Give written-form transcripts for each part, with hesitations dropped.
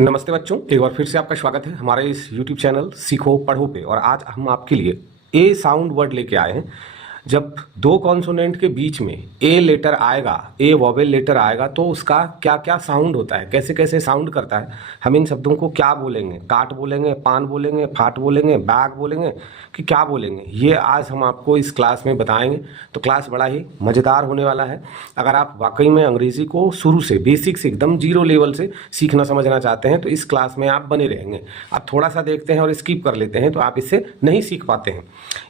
नमस्ते बच्चों, एक बार फिर से आपका स्वागत है हमारे इस YouTube चैनल सीखो पढ़ो पे। और आज हम आपके लिए ए साउंड वर्ड लेके आए हैं। जब दो कॉन्सोनेंट के बीच में ए लेटर आएगा, ए वॉवेल लेटर आएगा, तो उसका क्या क्या साउंड होता है, कैसे कैसे साउंड करता है, हम इन शब्दों को क्या बोलेंगे, काट बोलेंगे, पान बोलेंगे, फाट बोलेंगे, बैग बोलेंगे कि क्या बोलेंगे, ये आज हम आपको इस क्लास में बताएंगे। तो क्लास बड़ा ही मज़ेदार होने वाला है। अगर आप वाकई में अंग्रेज़ी को शुरू से बेसिक से एकदम जीरो लेवल से सीखना समझना चाहते हैं तो इस क्लास में आप बने रहेंगे। आप थोड़ा सा देखते हैं और स्किप कर लेते हैं तो आप इससे नहीं सीख पाते हैं।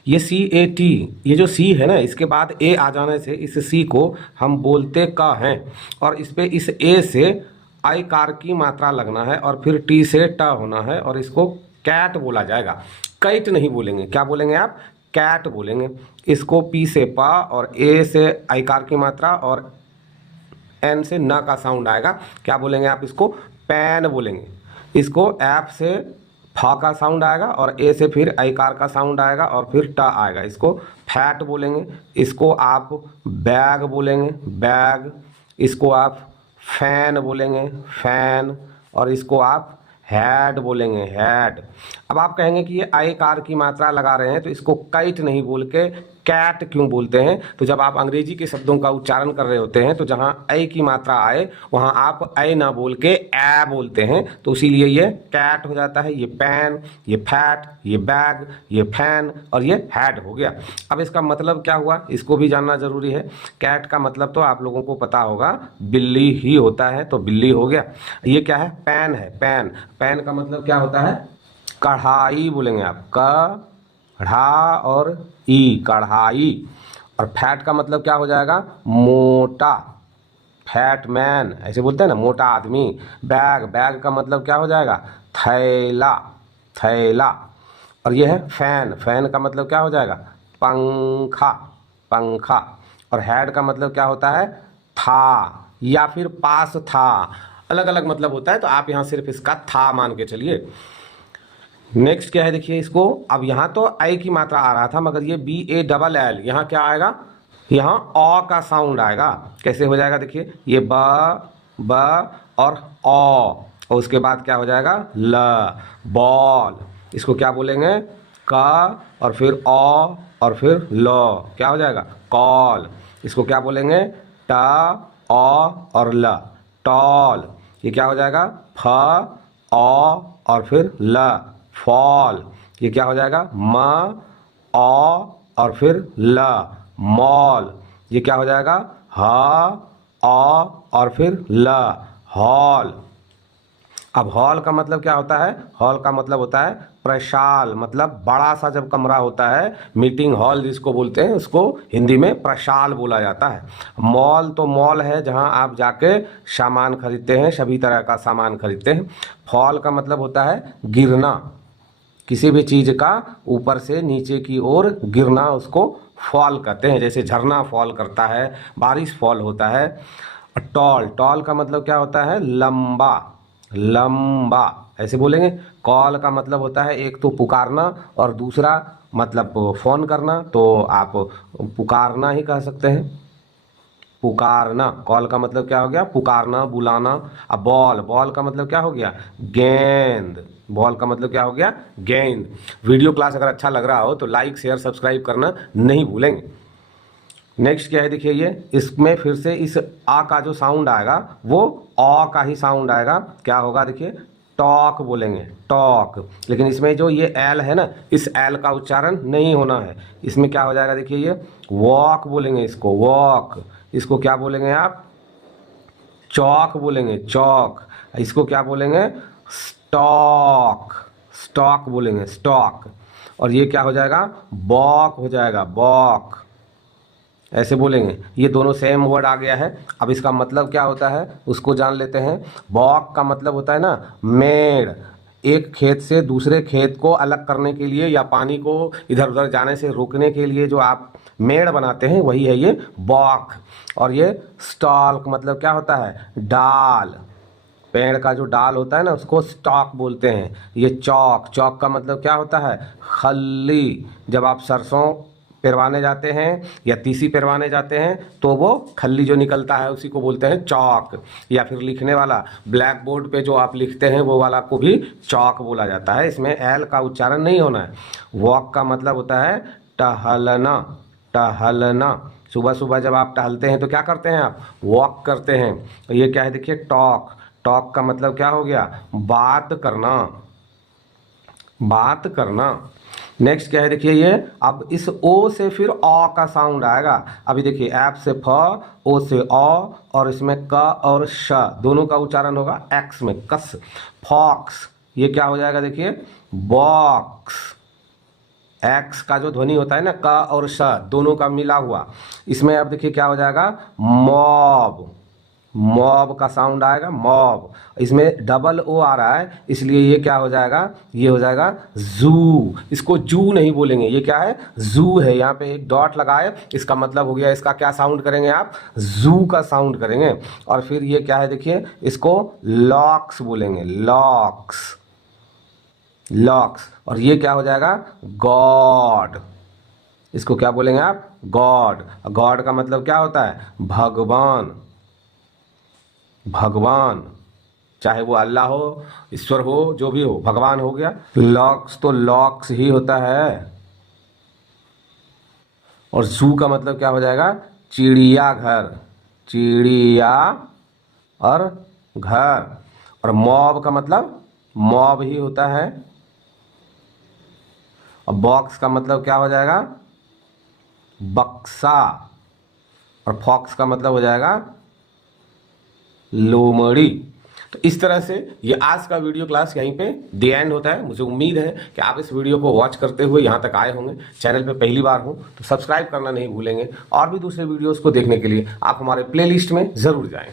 ये CAT, ये जो सी है ना, इसके बाद ए आ जाने से इस सी को हम बोलते का हैं, और इस पे इस ए से आई कार की मात्रा लगना है और फिर टी से ट होना है और इसको कैट बोला जाएगा। कैट नहीं बोलेंगे, क्या बोलेंगे आप? कैट बोलेंगे। इसको पी से पा और ए से आई कार की मात्रा और एन से न का साउंड आएगा, क्या बोलेंगे आप? इसको पैन बोलेंगे। इसको एफ से फा का साउंड आएगा और ए से फिर आईकार का साउंड आएगा और फिर ट आएगा, इसको फैट बोलेंगे। इसको आप बैग बोलेंगे, बैग। इसको आप फैन बोलेंगे, फैन। और इसको आप हैड बोलेंगे, हैड। अब आप कहेंगे कि ये आई कार की मात्रा लगा रहे हैं तो इसको काइट नहीं बोल के कैट क्यों बोलते हैं? तो जब आप अंग्रेजी के शब्दों का उच्चारण कर रहे होते हैं तो जहां आई की मात्रा आए वहां आप आई ना बोल के ए बोलते हैं, तो इसीलिए ये कैट हो जाता है। ये पैन, ये फैट, ये बैग, ये फैन और ये हैड हो गया। अब इसका मतलब क्या हुआ, इसको भी जानना जरूरी है। कैट का मतलब तो आप लोगों को पता होगा, बिल्ली ही होता है, तो बिल्ली हो गया। ये क्या है? पैन है, पैन। पैन का मतलब क्या होता है? कढ़ाई बोलेंगे आप, कढ़ा और ई, कढ़ाई। और फैट का मतलब क्या हो जाएगा? मोटा, फैट मैन, ऐसे बोलते हैं ना, मोटा आदमी। बैग, बैग का मतलब क्या हो जाएगा? थैला, थैला। और ये है फैन, फैन का मतलब क्या हो जाएगा? पंखा, पंखा। और हेड का मतलब क्या होता है? था या फिर पास था, अलग अलग मतलब होता है, तो आप यहाँ सिर्फ इसका था मान के चलिए। नेक्स्ट क्या है देखिए इसको। अब यहाँ तो आई की मात्रा आ रहा था, मगर ये BALL, यहाँ क्या आएगा? यहाँ अ का साउंड आएगा। कैसे हो जाएगा देखिए, ये ब और अ, और उसके बाद क्या हो जाएगा? ल, बॉल। इसको क्या बोलेंगे? का और फिर अ और फिर ल, क्या हो जाएगा? कॉल। इसको क्या बोलेंगे? ट, अ और ल, टॉल। ये क्या हो जाएगा? फ, अ और फिर ल, फॉल। ये क्या हो जाएगा? म, अ और फिर ल, मॉल। ये क्या हो जाएगा? ह, अ और फिर ल, हॉल। अब हॉल का मतलब क्या होता है? हॉल का मतलब होता है प्रशाल, मतलब बड़ा सा जब कमरा होता है, मीटिंग हॉल जिसको बोलते हैं, उसको हिंदी में प्रशाल बोला जाता है। मॉल तो मॉल है जहां आप जाके सामान खरीदते हैं, सभी तरह का सामान खरीदते हैं। फॉल का मतलब होता है गिरना, किसी भी चीज़ का ऊपर से नीचे की ओर गिरना, उसको फॉल कहते हैं। जैसे झरना फॉल करता है, बारिश फॉल होता है। टॉल, टॉल का मतलब क्या होता है? लंबा, लंबा, ऐसे बोलेंगे। कॉल का मतलब होता है एक तो पुकारना और दूसरा मतलब फ़ोन करना, तो आप पुकारना ही कह सकते हैं, पुकारना। कॉल का मतलब क्या हो गया? पुकारना, बुलाना। अब बॉल, बॉल का मतलब क्या हो गया? गेंद। बॉल का मतलब क्या हो गया? गेंद। वीडियो क्लास अगर अच्छा लग रहा हो तो लाइक शेयर सब्सक्राइब करना नहीं भूलेंगे। नेक्स्ट क्या है देखिए, ये इसमें फिर से इस आ का जो साउंड आएगा वो अ का ही साउंड आएगा। क्या होगा देखिए? टॉक बोलेंगे, टॉक। लेकिन इसमें जो ये एल है ना, इस एल का उच्चारण नहीं होना है। इसमें क्या हो जाएगा देखिए, ये वॉक बोलेंगे, इसको वॉक। इसको क्या बोलेंगे आप? चौक बोलेंगे, चौक। इसको क्या बोलेंगे? स्टॉक, स्टॉक बोलेंगे, स्टॉक। और ये क्या हो जाएगा? बॉक हो जाएगा, बॉक, ऐसे बोलेंगे। ये दोनों सेम वर्ड आ गया है। अब इसका मतलब क्या होता है उसको जान लेते हैं। बॉक का मतलब होता है ना, मेड़। एक खेत से दूसरे खेत को अलग करने के लिए या पानी को इधर उधर जाने से रोकने के लिए जो आप मेड़ बनाते हैं, वही है ये बॉक। और ये स्टॉक मतलब क्या होता है? डाल, पेड़ का जो डाल होता है ना, उसको स्टॉक बोलते हैं। ये चौक, चौक का मतलब क्या होता है? खल्ली। जब आप सरसों पेरवाने जाते हैं या तीसी पेरवाने जाते हैं तो वो खल्ली जो निकलता है उसी को बोलते हैं चौक, या फिर लिखने वाला ब्लैक बोर्ड पे जो आप लिखते हैं वो वाला को भी चौक बोला जाता है। इसमें एल का उच्चारण नहीं होना है। वॉक का मतलब होता है टहलना, टहलना। सुबह सुबह जब आप टहलते हैं तो क्या करते हैं आप? वॉक करते हैं। तो ये क्या है देखिए, टॉक। टॉक का मतलब क्या हो गया? बात करना, बात करना। नेक्स्ट क्या है देखिए, ये अब इस ओ से फिर औ का साउंड आएगा। अभी देखिए ऐप से फ, ओ से औ, और इसमें क और श दोनों का उच्चारण होगा एक्स में, कस। फॉक्स, ये क्या हो जाएगा देखिए, बॉक्स। एक्स का जो ध्वनि होता है ना, क और श दोनों का मिला हुआ, इसमें अब देखिए क्या हो जाएगा, मॉब। मॉब का साउंड आएगा, मॉब। इसमें डबल ओ आ रहा है इसलिए ये क्या हो जाएगा, ये हो जाएगा जू। इसको जू नहीं बोलेंगे, ये क्या है, जू है। यहाँ पे एक डॉट लगाए, इसका मतलब हो गया, इसका क्या साउंड करेंगे आप, जू का साउंड करेंगे। और फिर ये क्या है देखिए, इसको लॉक्स बोलेंगे, लॉक्स, लॉक्स। और ये क्या हो जाएगा, गॉड। इसको क्या बोलेंगे आप, गॉड। गॉड का मतलब क्या होता है, भगवान, भगवान। चाहे वो अल्लाह हो, ईश्वर हो, जो भी हो, भगवान हो गया। लॉक्स तो लॉक्स ही होता है। और जू का मतलब क्या हो जाएगा, चिड़िया घर, चिड़िया और घर। और मॉब का मतलब मॉब ही होता है। और बॉक्स का मतलब क्या हो जाएगा, बक्सा। और फॉक्स का मतलब हो जाएगा लोमड़ी। तो इस तरह से ये आज का वीडियो क्लास यहीं पे द एंड होता है। मुझे उम्मीद है कि आप इस वीडियो को वॉच करते हुए यहाँ तक आए होंगे। चैनल पे पहली बार हो तो सब्सक्राइब करना नहीं भूलेंगे, और भी दूसरे वीडियोस को देखने के लिए आप हमारे प्लेलिस्ट में ज़रूर जाएं।